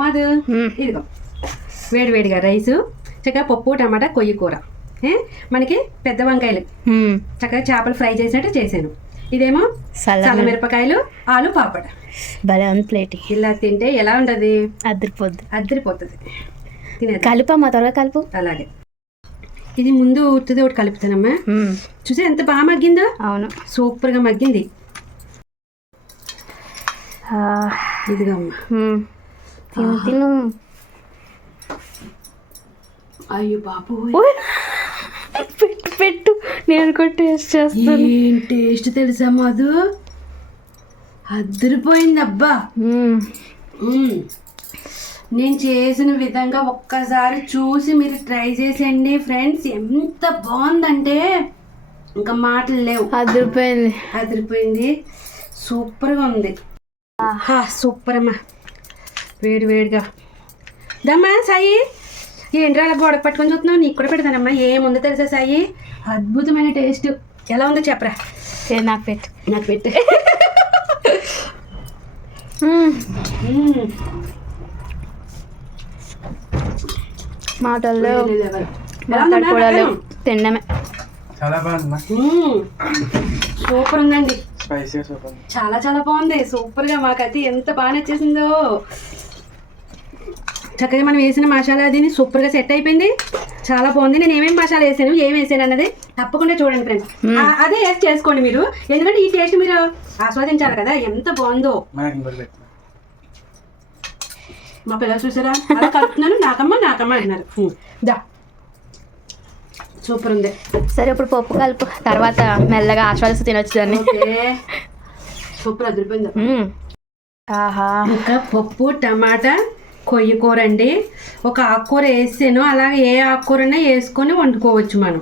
మాది ఇదిగో వేడివేడిగా రైసు, చక్కగా పప్పు టమాటా కొయ్యి కూర, మనకి పెద్ద వంకాయలు చక్కగా చేపలు ఫ్రై చేసినట్టు చేశాను. ఇదేమో చల్లమిరపకాయలు ఆలు పాపడ. భలే ఉంది ప్లేట్. ఇలా తింటే ఎలా ఉంటుంది? అద్దరిపోద్ది. తినేది కలుపమ్మా, త్వరగా కలుపు. అలాగే ఇది ముందు ఉత్తిది ఒకటి కలుపుతానమ్మా. చూసా ఎంత బాగా మగ్గిందో. అవును, సూపర్గా మగ్గింది. ఇదిగా అమ్మా తిను. అయ్యో బాబు, పెట్టు నేను కూడా టేస్ట్ చేస్తాను. ఏం టేస్ట్ తెలుసా మధు? అద్దరిపోయింది అబ్బా. నేను చేసిన విధంగా ఒక్కసారి చూసి మీరు ట్రై చేసేయండి ఫ్రెండ్స్. ఎంత బాగుందంటే ఇంకా మాటలు లేవు. అదిరిపోయింది. సూపర్గా ఉంది. సూపర్ అమ్మా. వేడిగా దమ్మా. సాయి ఏంట్రా అలా గోడకు పట్టుకొని చూస్తున్నావు? నీకు కూడా పెడతానమ్మా. ఏముందో తెలుసా సాయి? అద్భుతమైన టేస్ట్. ఎలా ఉందో చెప్పరా? నాకు పెట్టు. మాటల్లో మాట్లాడుకోవడాలు తినడమే. సూపర్ ఉందండి. చాలా చాలా బాగుంది. సూపర్గా మాకైతే ఎంత బాగా నచ్చేసిందో. చక్కగా మనం వేసిన మసాలా అది సూపర్గా సెట్ అయిపోయింది. చాలా బాగుంది. నేను ఏమేమి మసాలా వేసాను, ఏం వేసాను అన్నది తప్పకుండా చూడండి ఫ్రెండ్స్. అదే వేసి చేసుకోండి మీరు, ఎందుకంటే ఈ టేస్ట్ మీరు ఆస్వాదించాలి కదా. ఎంత బాగుందో. మా పిల్లలు చూసారా అలా కలుపుతున్నాను. నాకమ్మ అంటున్నారు. దా సూపర్ ఉంది. సరే ఇప్పుడు పప్పు కలుపు, తర్వాత మెల్లగా ఆస్వాదిస్తూ తినొచ్చు దాన్ని. సూపర్ అదిరిపోయింది. ఇంకా పప్పు టమాటా కొయ్యి కూర అండి. ఒక ఆకుకూర వేసాను. అలాగే ఏ ఆకుకూరనే వేసుకొని వండుకోవచ్చు మనం.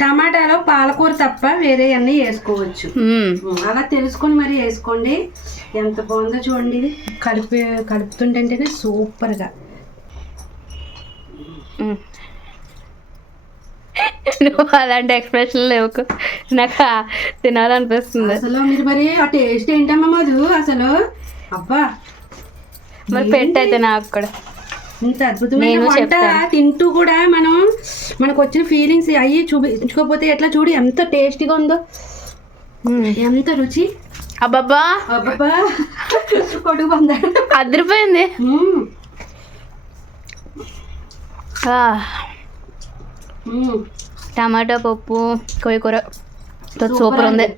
టమాటాలో పాలకూర తప్ప వేరే అన్నీ వేసుకోవచ్చు. అలా తెలుసుకొని మరి వేసుకోండి. ఎంత బాగుందో చూడండి. ఇది కలుపుతుంటేనే సూపర్గా. నువ్వు అలాంటి ఎక్స్ప్రెషన్ లేవు, నాకు తినాలనిపిస్తుంది. అసలు మీరు మరి ఆ టేస్ట్ ఏంటమ్మా మధు అసలు? అబ్బా మరి పెట్టయితే నాకు కూడా. ఇంత అద్భుతమైన వంట తింటూ కూడా మనకు వచ్చిన ఫీలింగ్స్ అయ్యి చూపించుకోకపోతే ఎట్లా? చూడు ఎంత టేస్టీగా ఉందో, ఎంత రుచి. అబ్బబ్బా కొడుకు పొందా. అదిరిపోయింది. టమాటా పప్పు కొయ్య కూర సూపర్ ఉంది.